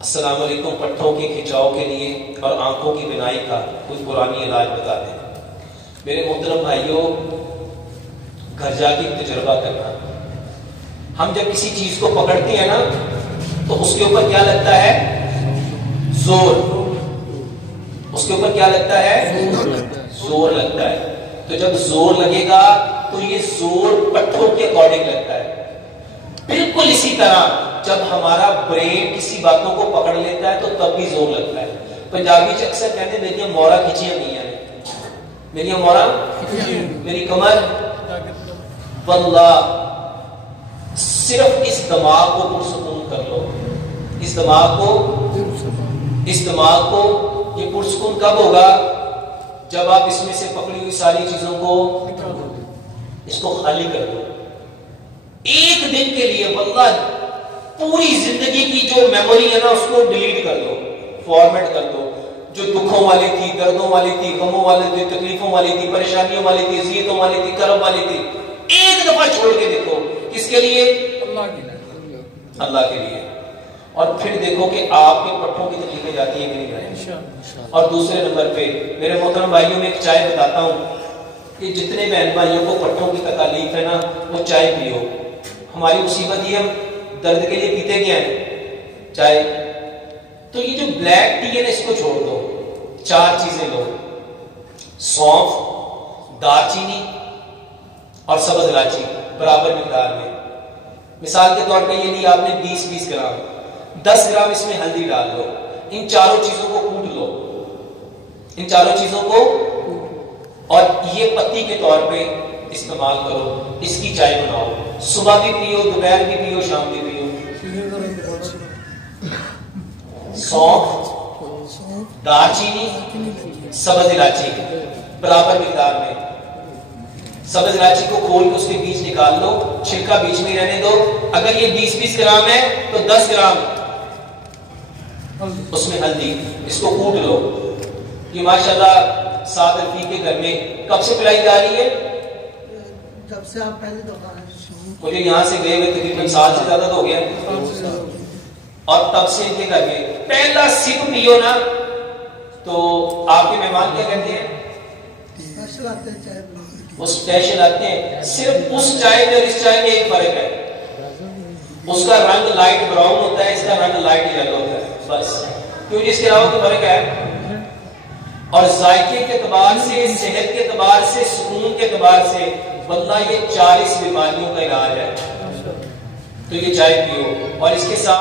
अस्सलाम वालेकुम। पट्ठों के खिंचाव के लिए और आंखों की बिनाई का कुछ पुरानी इलाज बता दें। मेरे मोहतरम भाइयों, घर जाके तजुर्बा करना। हम जब किसी चीज को पकड़ते हैं ना तो उसके ऊपर क्या लगता है? जोर। उसके ऊपर क्या लगता है? जोर लगता है। तो जब जोर लगेगा तो ये जोर पट्ठों के अकॉर्डिंग लगता है। बिल्कुल इसी तरह जब हमारा ब्रेन किसी बातों को पकड़ लेता है तो तब भी जोर लगता है। पंजाबी च अक्सर कहते मेरी मोरा खिंचियां गई हैं, मेरी मोरा, मेरी कमर। वल्लाह सिर्फ इस दिमाग को पुरसकून कर लो। इस दिमाग को ये पुरसकून कब होगा? जब आप इसमें से पकड़ी हुई सारी चीजों को इसको खाली कर दो। एक दिन के लिए वल्लाह पूरी जिंदगी की जो मेमोरी है ना उसको डिलीट कर दो, फॉर्मेट कर दो। जो दुखों वाली थी, दर्दों वाली थी, गमों वाली थी, तकलीफों वाली थी, परेशानियों वाली थी, ज़ियतों वाली थी, करब वाली थी, एक दफा छोड़ के देखो। किसके लिए? अल्लाह के लिए। और फिर देखो कि आपके पट्टों की तकलीफें जाती है कि नहीं जाती। और दूसरे नंबर पे मेरे मोहतरम भाइयों में एक चाय बताता हूं कि जितने बहन भाइयों को पट्टों की तकलीफ है ना वो चाय पियो। हमारी मुसीबत ये, हम दर्द के लिए पीते क्या है? चाय। तो ये जो ब्लैक टी है ना इसको छोड़ दो। 4 चीजें लो: सौंफ, दालचीनी और सब्ज इलायची बराबर मिकदार में। मिसाल के तौर पे ये लिया आपने 20-20 ग्राम, 10 ग्राम इसमें हल्दी डाल लो। इन चारों चीजों को कूट लो, इन चारों चीजों को, और ये पत्ती के तौर पे इस्तेमाल करो। इसकी चाय बनाओ, सुबह भी पियो, दोपहर भी पियो, शाम भी पियो। सौंफ, दालचीनी, सब्ज इलायची बराबर मिकदार में। सब्ज इलायची को खोल के उसके बीज निकाल लो, छिलका बीच में रहने दो। अगर ये 20-20 ग्राम है तो 10 ग्राम उसमें हल्दी, इसको कूट लो। ये माशाल्लाह साद रफी के घर में कब से पिलाई जा रही है? जब से आप पहले दफा मुझे यहाँ से गए हुए तकरीबन साल से ज्यादा तो हो गया, और तब से इनके घर में पहला सिप पियो ना तो आपके मेहमान क्या कहते हैं? स्पेशल आते हैं चाय, वो स्पेशल आते हैं। सिर्फ उस चाय में और इस चाय में एक फर्क है, उसका रंग लाइट ब्राउन होता है, इसका रंग लाइट येलो होता है, बस। क्योंकि इसके अलावा कोई फर्क है? और जायके के एतबार से, सेहत के एतबार से, सुकून के एतबार से वल्लाह ये 40 बीमारियों का इलाज है। तो ये चाय पियो और इसके साथ